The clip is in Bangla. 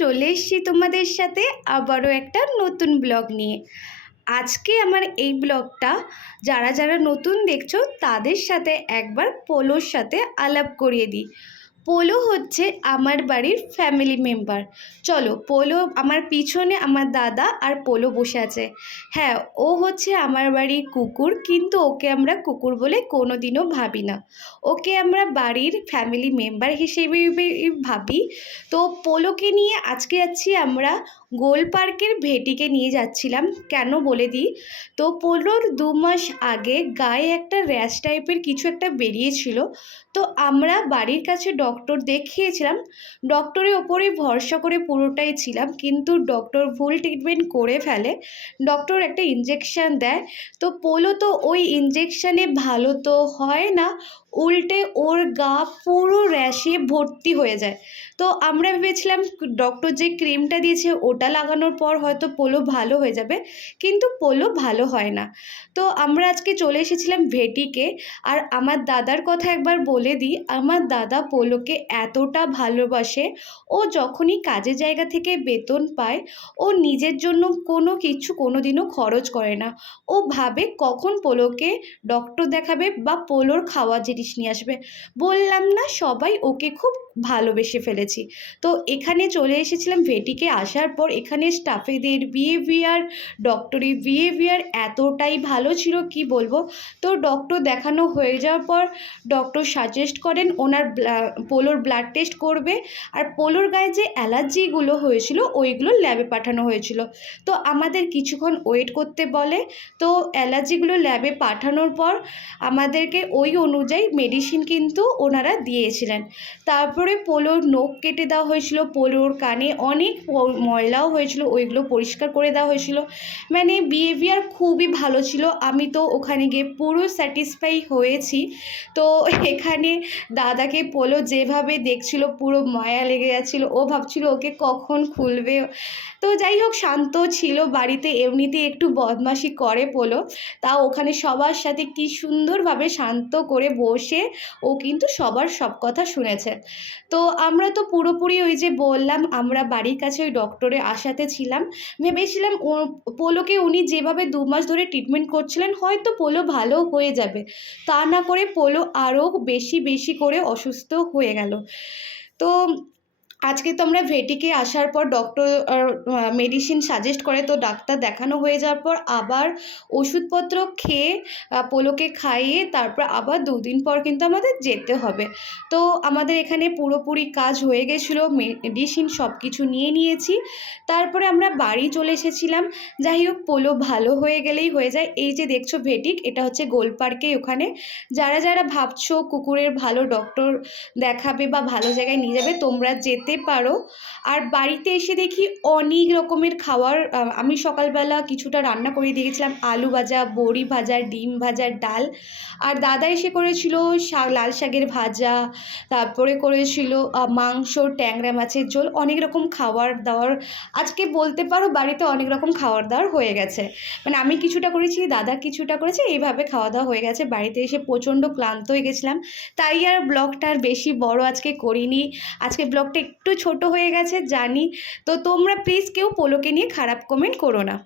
চলে এসেছি তোমাদের সাথে আবারও একটা নতুন ব্লগ নিয়ে। আজকে আমার এই ব্লগটা যারা যারা নতুন দেখছো তাদের সাথে একবার পোলোর সাথে আলাপ করিয়ে দিই। পোলো হচ্ছে আমার বাড়ির ফ্যামিলি মেম্বার। চলো, পোলো আমার পিছনে আমার দাদা আর পোলো বসে আছে। হ্যাঁ, ও হচ্ছে আমার বাড়ির কুকুর, কিন্তু ওকে আমরা কুকুর বলে কোনো দিনও ভাবি না। ওকে আমরা বাড়ির ফ্যামিলি মেম্বার হিসেবে ভাবি। তো পোলোকে নিয়ে আজকে যাচ্ছি আমরা গোল পার্কের ভেটিকে নিয়ে যাচ্ছিলাম। কেন বলে দিই, তো পোলোর 2 মাস আগে গায়ে একটা র্যাশ টাইপের কিছু একটা বেরিয়েছিল। তো আমরা বাড়ির কাছে ডক্টর দেখিয়েছিলাম, ডক্টরের ওপরেই ভরসা করে পুরোটাই ছিলাম, কিন্তু ডক্টর ভুল ট্রিটমেন্ট করে ফেলে। ডক্টর একটা ইঞ্জেকশান দেয়, তো পোলো তো ওই ইঞ্জেকশানে ভালো তো হয় না, উল্টে ওর গা পুরো র্যাশে ভর্তি হয়ে যায়। তো আমরা ভেবেছিলাম ডক্টর যে ক্রিমটা দিয়েছে ওটা লাগানোর পর হয়তো পোলো ভালো হয়ে যাবে, কিন্তু পোলো ভালো হয় না। তো আমরা আজকে চলে এসেছিলাম ভেটিকে। আর আমার দাদার কথা একবার বলে দিই, আমার দাদা পোলোকে এতটা ভালোবাসে, ও যখনই কাজের জায়গা থেকে বেতন পায় ও নিজের জন্য কোনো কিছু কোনো দিনও খরচ করে না। ও ভাবে কখন পোলোকে ডক্টর দেখাবে বা পোলোর খাওয়ার জিনিস নিয়ে আসবে। বললাম না, সবাই ওকে খুব ভালোবেসে ফেলেছি। তো এখানে চলে এসেছিলাম ভেটিকে। আসার পর এখানে স্টাফেদের বিহেভিয়ার, ডক্টরের বিহেভিয়ার এতটাই ভালো ছিল কি বলবো। তো ডক্টর দেখানো হয়ে যাওয়ার পর ডক্টর সাজেস্ট করেন ওনার পোলোর ব্লাড টেস্ট করবে। আর পোলোর গায়ে যে অ্যালার্জিগুলো হয়েছিল ওইগুলো ল্যাবে পাঠানো হয়েছিল। তো আমাদের কিছুক্ষণ ওয়েট করতে বলে। তো অ্যালার্জিগুলো ল্যাবে পাঠানোর পর আমাদেরকে ওই অনুযায়ী মেডিসিন কিন্তু ওনারা দিয়েছিলেন। তারপরে পোলোর নখ কেটে দেওয়া হয়েছিল, পোলোর কানে অনেক ময়লাও হয়েছিল, ওইগুলো পরিষ্কার করে দেওয়া হয়েছিল। মানে বিহেভিয়ার খুবই ভালো ছিল। আমি তো ওখানে গিয়ে পুরো স্যাটিসফাই হয়েছি। তো এখানে দাদাকে পোলো যেভাবে দেখছিল পুরো মায়া লেগে যাচ্ছিল, ও ভাবছিল ওকে কখন খুলবে। তো যাই হোক, শান্ত ছিল। বাড়িতে এমনিতেই একটু বদমাশি করে পোলো, তাও ওখানে সবার সাথে কি সুন্দরভাবে শান্ত করে বসে ও কিন্তু সবার সব কথা শুনেছে। তো আমরা তো পুরোপুরি ওই যে বললাম আমরা বাড়ির কাছে ওই ডক্টরে আশাতে ছিলাম। ভেবেছিলাম ও পোলোকে উনি যেভাবে 2 মাস ধরে ট্রিটমেন্ট করছিলেন হয়তো পোলো ভালো হয়ে যাবে। তা না করে পোলো আরও বেশি বেশি করে অসুস্থ হয়ে গেল। তো আজকে তো আমরা ভেটিকে আসার পর ডক্টর মেডিসিন সাজেস্ট করে, তো ডাক্তার দেখানো হয়ে যাওয়ার পর আবার ওষুধপত্র খেয়ে পোলোকে খাইয়ে তারপর আবার 2 দিন পর কিন্তু আমাদের যেতে হবে। তো আমাদের এখানে পুরোপুরি কাজ হয়ে গেছিলো, মেডিসিন সব কিছু নিয়ে নিয়েছি। তারপরে আমরা বাড়ি চলে এসেছিলাম। যাই হোক, পোলো ভালো হয়ে গেলেই হয়ে যায়। এই যে দেখছো ভেটিক, এটা হচ্ছে গোল পার্কে। ওখানে যারা যারা ভাবছো কুকুরের ভালো ডক্টর দেখাবে বা ভালো জায়গায় নিয়ে যাবে তোমরা যেতে পারো। আর বাড়িতে এসে দেখি অনেক রকমের খাবার। আমি সকালবেলা কিছুটা রান্না করে দিয়ে গেছিলাম, আলু ভাজা, বড়ি ভাজা, ডিম ভাজা, ডাল। আর দাদা এসে করেছিল শাক, লাল শাকের ভাজা, তারপরে করেছিল মাংস, ট্যাংরা মাছের ঝোল, অনেক রকম খাবার দাবার। আজকে বলতে পারো বাড়িতে অনেক রকম খাবার দাবার হয়ে গেছে। মানে আমি কিছুটা করেছি, দাদা কিছুটা করেছে, এইভাবে খাওয়া দাওয়া হয়ে গেছে। বাড়িতে এসে প্রচণ্ড ক্লান্ত হয়ে গেছিলাম, তাই আর ব্লগটা আর বেশি বড় আজকে করিনি। আজকে ব্লগটা একটু ছোট হয়ে গেছে জানি। তো তোমরা প্লিজ কেউ পোলোকে নিয়ে খারাপ কমেন্ট করো না।